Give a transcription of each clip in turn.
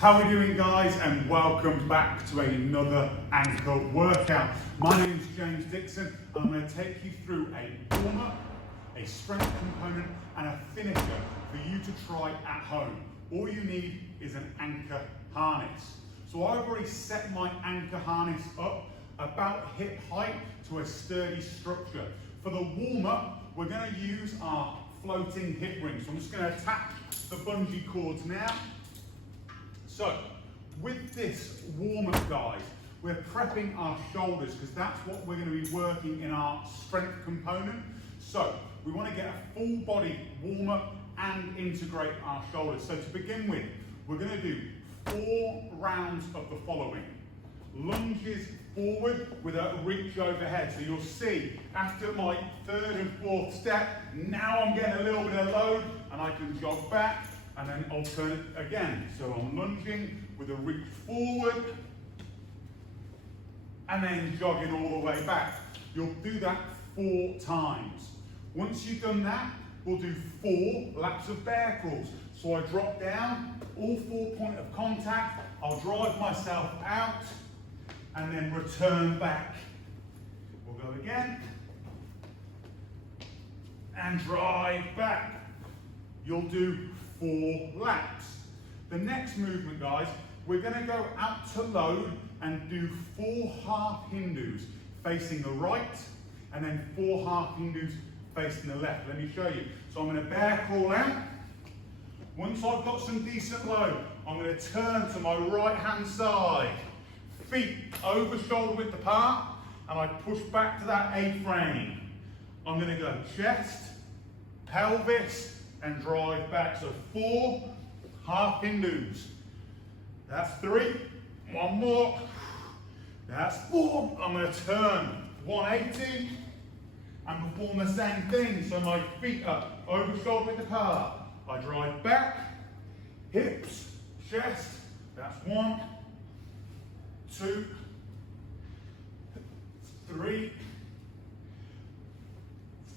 How are we doing, guys? And welcome back to another Ankorr workout. My name is James Dixon. I'm going to take you through a warm-up, a strength component, and a finisher for you to try at home. All you need is an Ankorr harness. So I've already set my Ankorr harness up about hip height to a sturdy structure. For the warm-up, we're going to use our floating hip ring. So I'm just going to attach the bungee cords now. So, with this warm-up, guys, we're prepping our shoulders because that's what we're going to be working in our strength component. So, we want to get a full body warm-up and integrate our shoulders. So, to begin with, we're going to do 4 rounds of the following. Lunges forward with a reach overhead. So, you'll see after my 3rd and 4th step, now I'm getting a little bit of load and I can jog back. And then alternate again. So I'm lunging with a reach forward and then jogging all the way back. You'll do that 4 times. Once you've done that, we'll do 4 laps of bear crawls. So I drop down, all 4 points of contact, I'll drive myself out and then return back. We'll go again and drive back. You'll do 4 laps. The next movement, guys, we're going to go out to load and do 4 half Hindus facing the right and then 4 half Hindus facing the left. Let me show you. So I'm going to bear crawl out. Once I've got some decent load, I'm going to turn to my right hand side. Feet over shoulder width apart and I push back to that A-frame. I'm going to go chest, pelvis, and drive back. So 4 half Hindus. That's 3. 1 more. That's 4. I'm going to turn 180 and perform the same thing. So my feet are over shoulder width apart. I drive back, hips, chest. That's 1, 2, 3,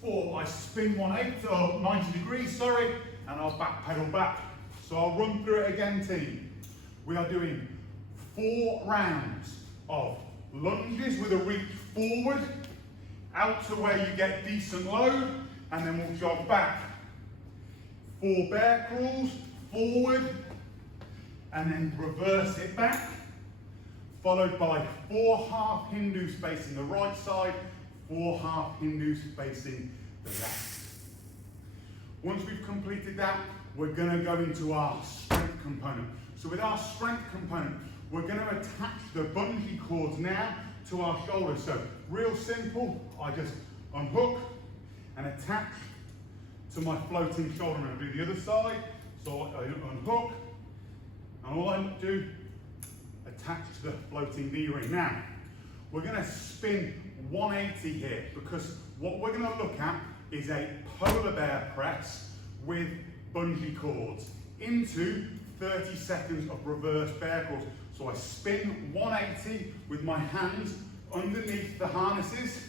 4, I spin 180 or 90 degrees, sorry, and I'll back pedal back. So I'll run through it again, team. We are doing 4 rounds of lunges with a reach forward, out to where you get decent load, and then we'll jog back. 4 bear crawls, forward, and then reverse it back, followed by 4 half Hindus facing the right side, 4 half Hindus facing the left. Once we've completed that, we're going to go into our strength component. So with our strength component, we're going to attach the bungee cords now to our shoulders. So real simple, I just unhook and attach to my floating shoulder. I'm going to do the other side. So I unhook and all I do, attach to the floating D-ring. Now, we're going to spin 180 here because what we're going to look at is a polar bear press with bungee cords into 30 seconds of reverse bear crawls. So I spin 180 with my hands underneath the harnesses.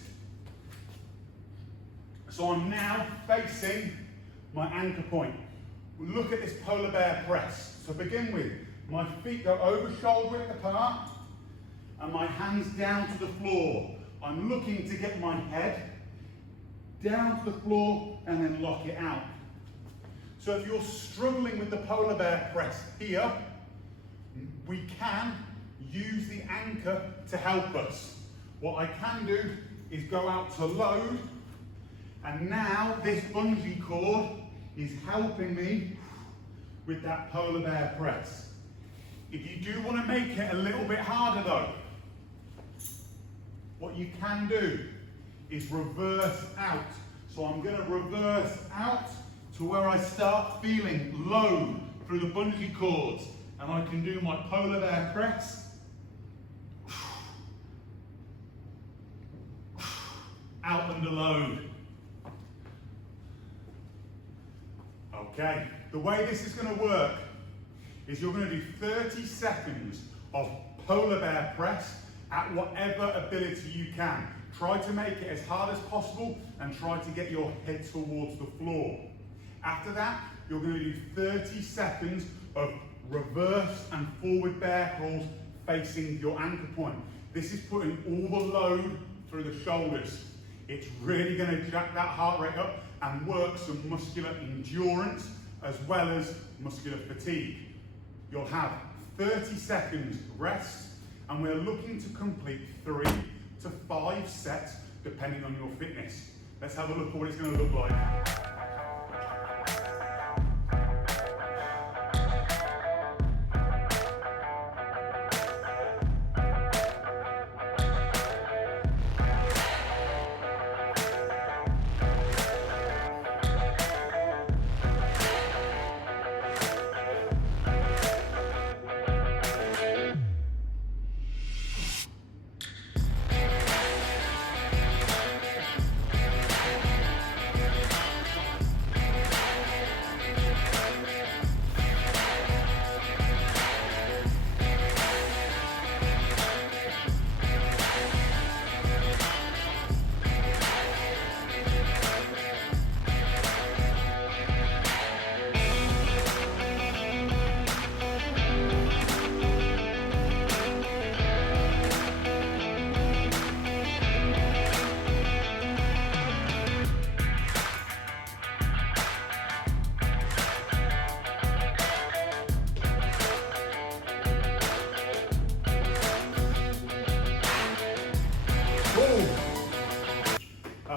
So I'm now facing my anchor point. Look at this polar bear press. So begin with, my feet go over shoulder width apart and my hands down to the floor. I'm looking to get my head down to the floor and then lock it out. So if you're struggling with the polar bear press here, we can use the Ankorr to help us. What I can do is go out to load, and now this bungee cord is helping me with that polar bear press. If you do want to make it a little bit harder though, what you can do is reverse out. So I'm going to reverse out to where I start feeling load through the bungee cords, and I can do my polar bear press out under load. Okay, the way this is going to work is you're going to do 30 seconds of polar bear press at whatever ability you can. Try to make it as hard as possible and try to get your head towards the floor. After that, you're going to do 30 seconds of reverse and forward bear crawls facing your anchor point. This is putting all the load through the shoulders. It's really going to jack that heart rate up and work some muscular endurance as well as muscular fatigue. You'll have 30 seconds rest, and we're looking to complete 3 to 5 sets depending on your fitness. Let's have a look at what it's going to look like.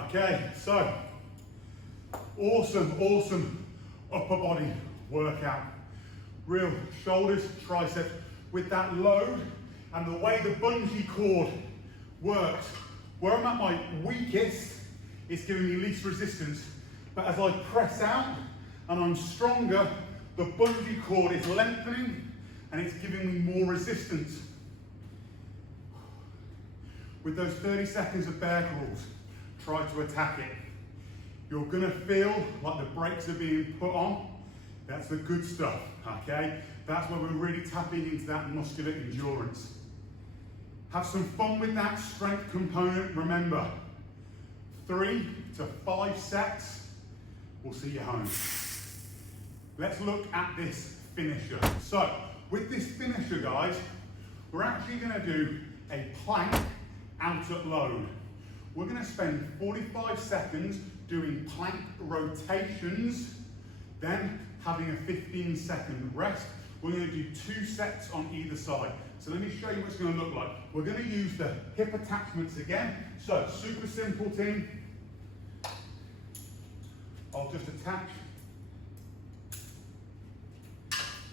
Okay, so awesome upper body workout. Real shoulders, triceps with that load, and the way the bungee cord works. Where I'm at my weakest, it's giving me least resistance, but as I press out and I'm stronger, the bungee cord is lengthening and it's giving me more resistance. With those 30 seconds of bear crawls, try to attack it. You're gonna feel like the brakes are being put on. That's the good stuff, okay? That's where we're really tapping into that muscular endurance. Have some fun with that strength component. Remember, 3 to 5 sets, we'll see you home. Let's look at this finisher. So, with this finisher, guys, we're actually gonna do a plank out at load. We're going to spend 45 seconds doing plank rotations, then having a 15-second rest. We're going to do 2 sets on either side. So let me show you what it's going to look like. We're going to use the hip attachments again. So super simple, team. I'll just attach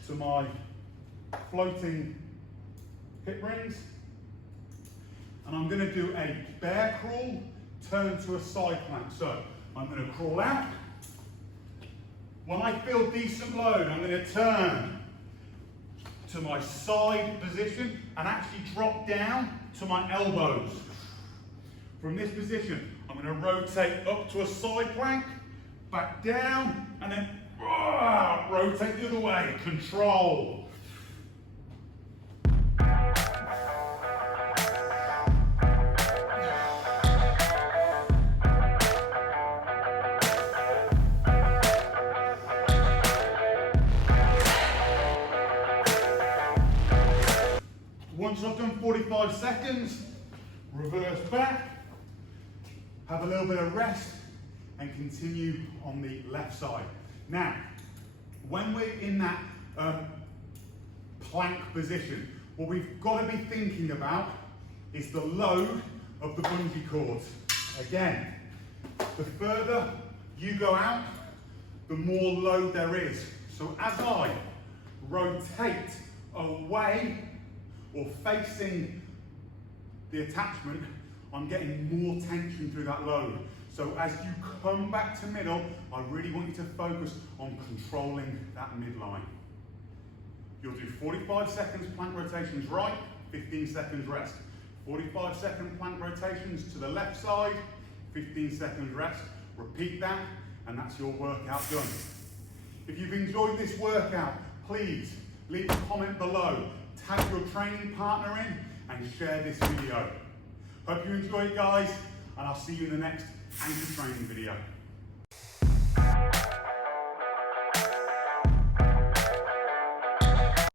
to my floating hip rings. And I'm going to do a bear crawl, turn to a side plank. So I'm going to crawl out. When I feel decent load, I'm going to turn to my side position and actually drop down to my elbows. From this position, I'm going to rotate up to a side plank, back down, and then rotate the other way. Control. Once I've done 45 seconds, reverse back, have a little bit of rest, and continue on the left side. Now, when we're in that plank position, what we've got to be thinking about is the load of the bungee cords. Again, the further you go out, the more load there is. So as I rotate away or facing the attachment, I'm getting more tension through that load. So as you come back to middle, I really want you to focus on controlling that midline. You'll do 45 seconds plank rotations right, 15 seconds rest. 45 second plank rotations to the left side, 15 seconds rest. Repeat that, and that's your workout done. If you've enjoyed this workout, please leave a comment below, tag your training partner in, and share this video. Hope you enjoy it, guys, and I'll see you in the next Ankorr training video.